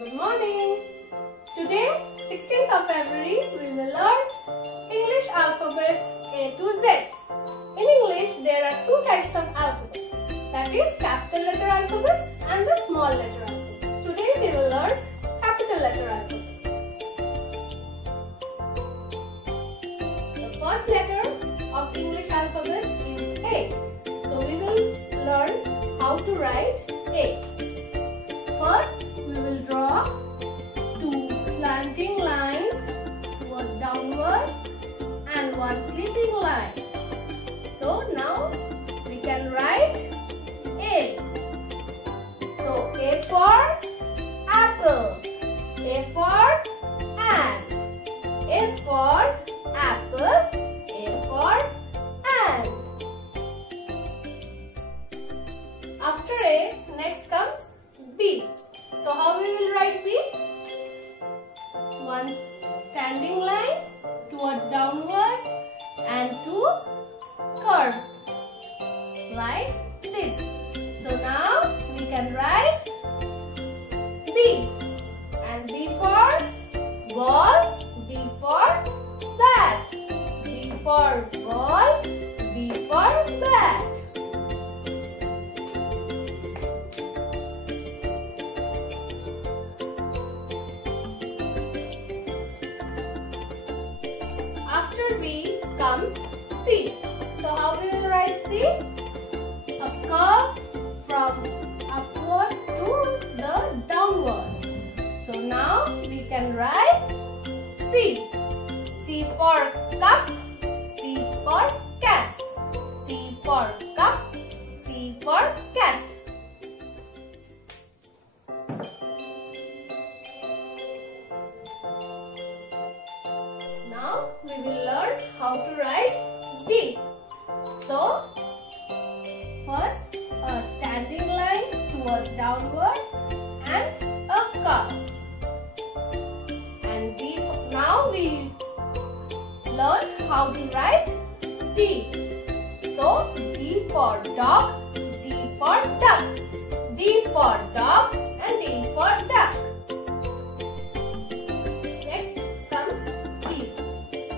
Good morning. Today, 16th of February, we will learn English alphabets A to Z. In English, there are two types of alphabets. That is capital letter alphabets and the small letter alphabets. Today, we will learn capital letter alphabets. The first letter of English alphabets is A. So, we will learn how to write A. First, we will draw two slanting lines towards downwards and one sleeping line. So now we can write A. So A for apple, A for ant, A for apple, A for ant. After A, next comes B. So how we will write B? One standing line towards downwards and two curves like this. So now we can write B. And B for ball, B for bat, B for ball, B for bat. After B comes C. So how we will write C? A curve from upwards to the downwards. So now we can write C. C for cup, C for cat, C for cup, C for cat. Now we will learn how to write D. So first a standing line towards downwards and a curve. And D. Now we learn how to write D. So D for dog, D for duck, D for dog and D for duck. Next comes E.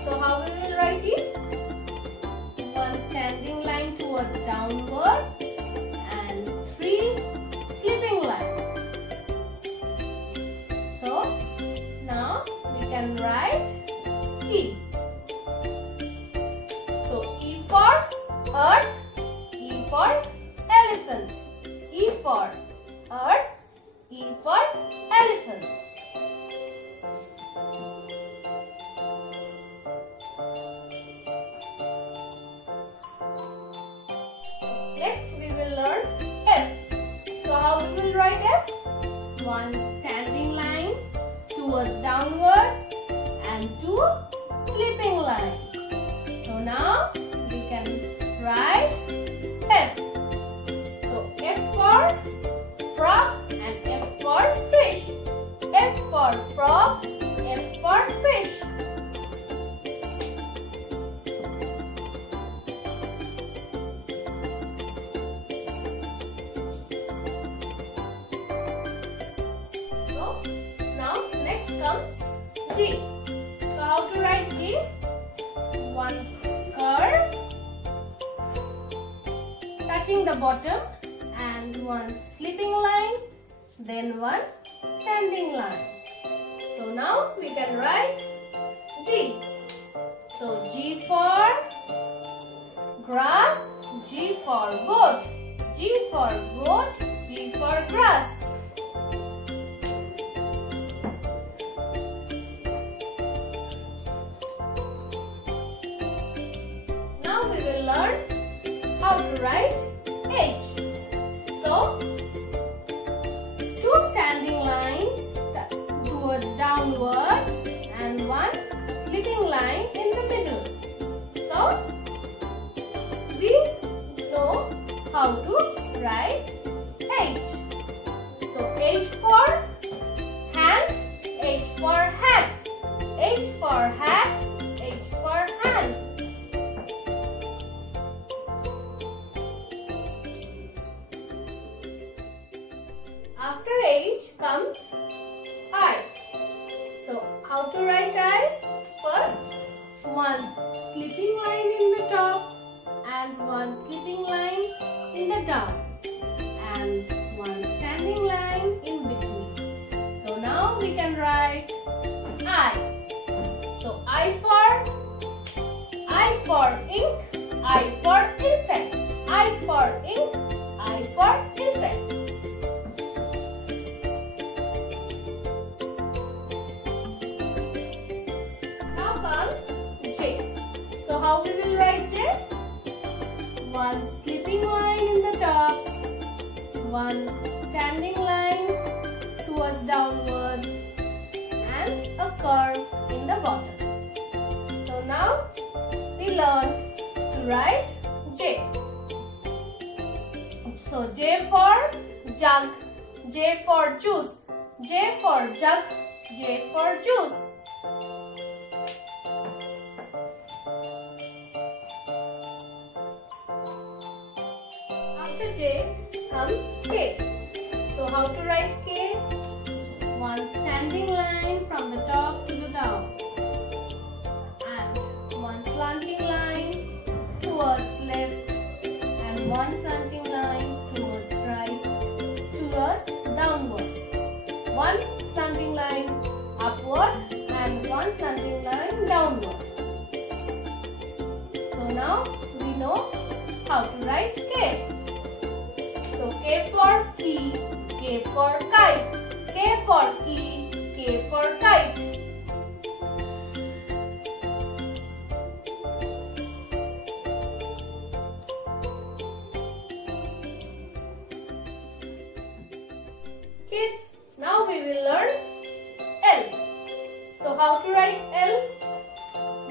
So how we will write E? One standing line towards downwards and three slipping lines. So now we can write E. So E for earth, E for elephant, E for earth, E for elephant. Next we will learn F. So how we will write F? One standing line towards downwards and two slipping lines. So now we can write F. So F for frog and F for fish. F for frog, F for fish. So now next comes G. So how to write G? One curve touching the bottom and one slipping line, then one standing line. So now we can write G. So G for grass, G for goat, G for goat, G for grass. Now we will learn how to write H. So, two standing lines towards downwards and one slipping line in the middle. So, we know how to write H. So, H for hand, H for hat, H for hat, H for hand. After H comes write I? First, one slipping line in the top and one slipping line in the down and one standing line in between. So now we can write I. So I for ink, I for insect, I for ink, I for insect. Now comes J. So how we will write J? One slipping line in the top, one standing line towards downwards and a curve in the bottom. So now we learned to write J. So J for jug, J for juice, J for jug, J for juice. After J comes K. So how to write K? One standing line from the top to the down and one slanting line towards left and one slanting line towards right, towards downwards. One slanting line upward and one slanting line downward. So now we know how to write K. So K for E, K for kite, K for E, K for kite. Kids, now we will learn L. So how to write L?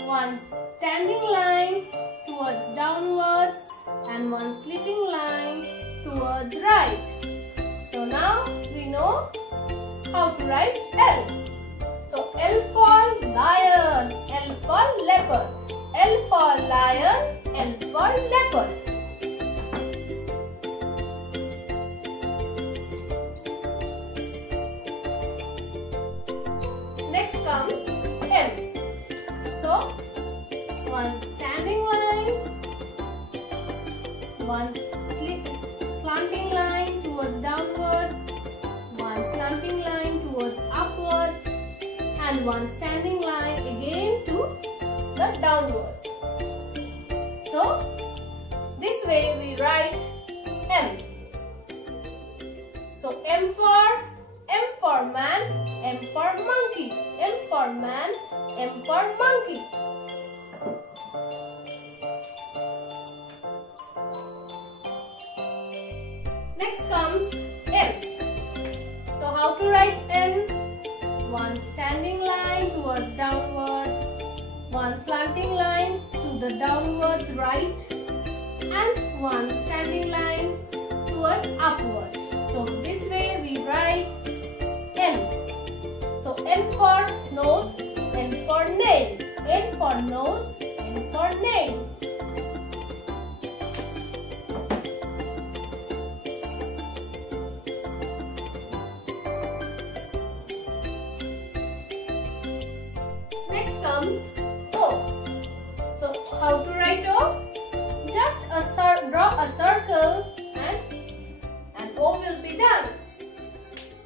One standing line towards downwards and one slipping line towards right. So now we know how to write L. So L for lion, L for leopard, L for lion, L for leopard. Next comes M. So one standing line, one slanting line towards downwards, one slanting line towards upwards and one standing line again to the downwards. So this way we write M. So M for man, M for monkey, M for man, M for monkey. Next comes N. So how to write N? One standing line towards downwards, one slanting line to the downwards right and one standing line towards upwards. So this way we write N. So N for nose, N for nail, N for nose, N for nail. Next comes O. So how to write O? Just draw a circle and O will be done.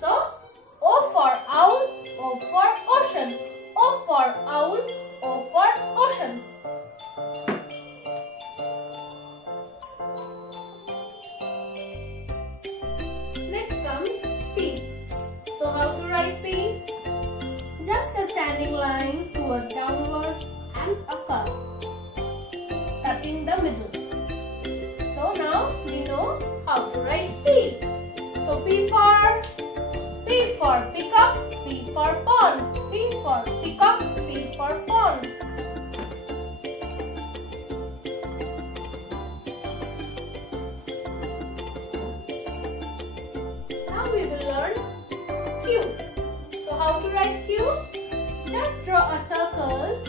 So O for owl, O for ocean, O for owl, O for ocean. Next comes P. So how to write P? Just a standing line towards downwards and a curve, touching the middle. So now we know how to write P. So P for peacock, P for pond, P for peacock, P for pond. Now we will learn Q. So how to write Q? Just draw a circle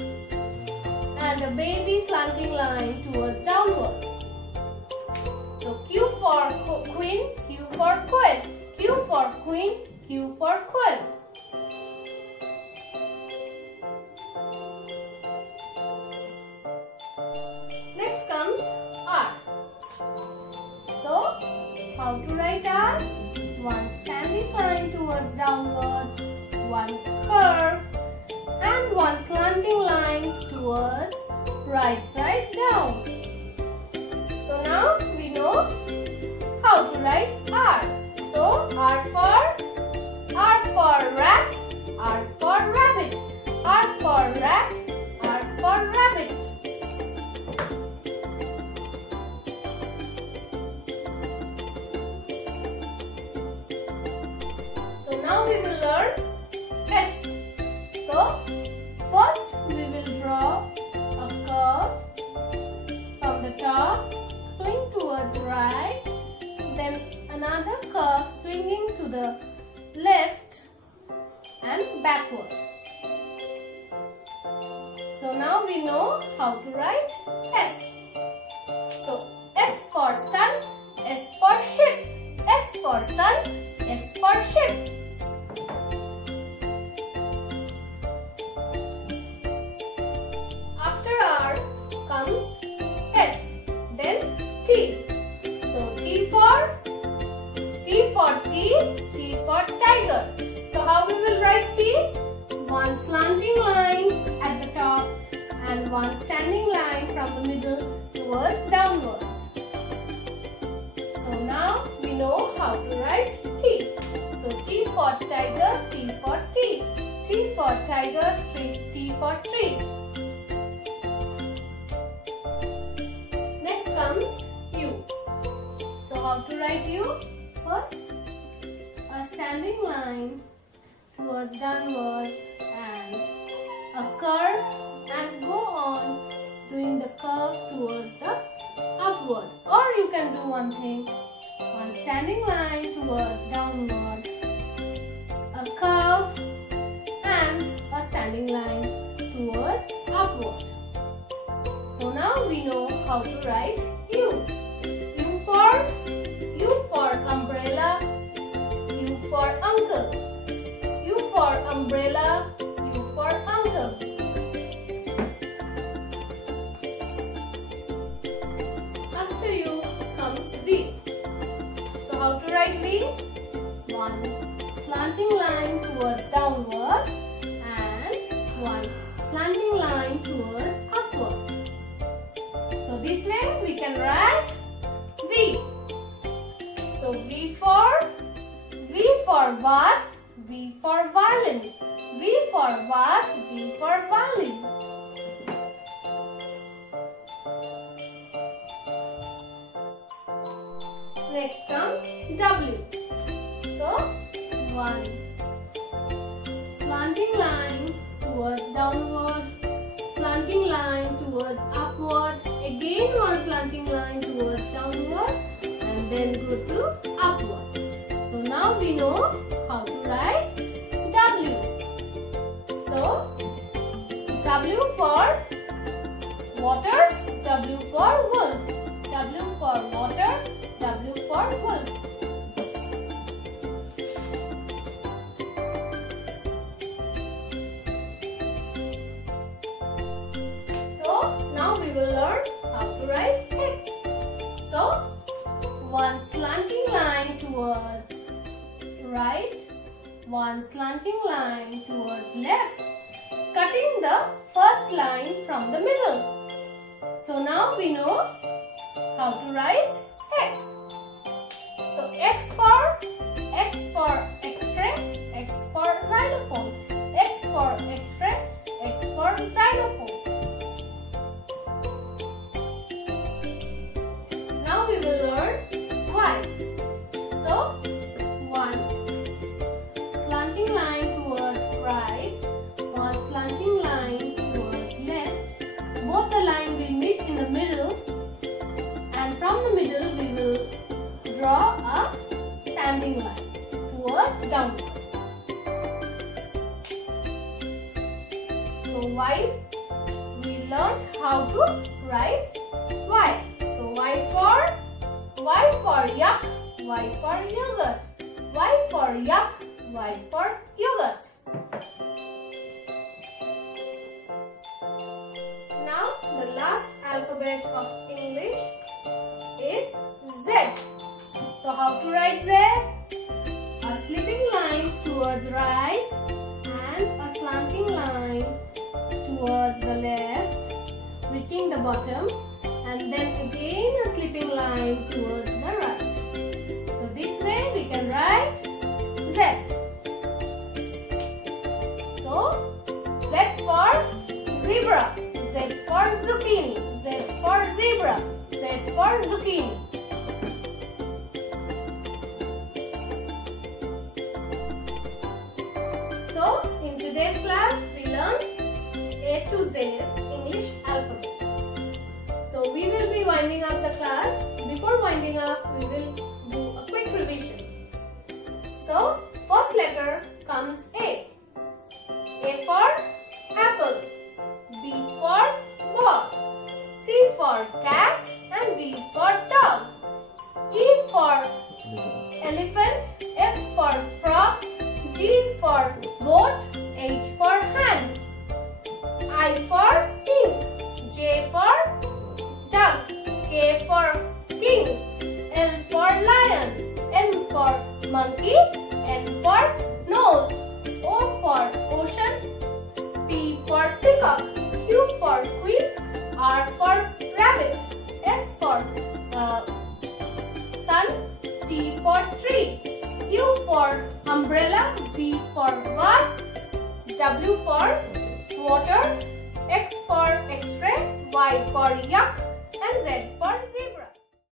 and a baby slanting line towards downwards. So Q for queen, Q for quail, Q for queen, Q for quail. how to write R? One standing line towards downwards, one curve, and one slanting lines towards right side down. So now we know how to write R. So R for rat, R for rabbit, R for rat, R for rabbit. So now we will learn S. So first we will draw a curve from the top, swing towards right, then another curve swinging to the left and backward. So now we know how to write S. So S for sun, S for ship, S for sun, S for ship. After R comes S, then T. So T for tiger. So how we will write T? One slanting line at the top and one standing line from the middle towards downwards. So now we know how to write T. So T for tiger, T for T. T for tiger, T for tree. Next comes U. So how to write U? First, a standing line towards downwards and a curve, and go on doing the curve towards the upward. Or you can do one thing, one standing line towards downward, a curve and a standing line towards upward. So now we know how to write U. U for umbrella, U for uncle. U for umbrella, U for uncle. After U comes V. So how to write V? One slanting line towards downwards and one slanting line towards upwards. So this way we can write V. So V for vase, V for violin. V for vase, V for violin. Next comes W. So one slanting line towards downward, slanting line towards upward, again one slanting line towards downward, and then go to upward. So now we know how to write W. So W for water, W for wolf. W for water, W for wolf. So now we will learn how to write X. So one slanting line towards right, one slanting line towards left, cutting the first line from the middle. So now we know how to write X. So X for X-ray, X for xylophone. X for X-ray, X for xylophone. Now we will learn Y. So one slanting line towards right, one slanting line towards left. Both the line will meet in the middle, and from the middle we will draw a standing line towards downwards. So Y, we learned how to write Y. So Y for yuck, Y for yogurt. Y for yuck, Y for yogurt. Now the last alphabet of English is Z. So how to write Z? A slipping line towards right and a slanting line towards the left, reaching the bottom, and then again a slipping line towards the right. So this way we can write Z. So Z for zebra, Z for zucchini, Z for zebra, Z for zucchini. So in today's class we learned A to Z English alphabets. So we will be winding up the class. Before winding up, we will do a quick revision. So first letter comes A. A for apple, B for ball, C for cat and D for dog, E for elephant, F for frog, G for goat, H for hand, I for ink, J for jug, K for king, L for lion, M for monkey, N for nose, O for ocean, P for peacock, Q for queen, R for rabbit, S for sun, T for tree, U for umbrella, V for vase, W for water, X for X-ray, Y for yak, and Z for zebra.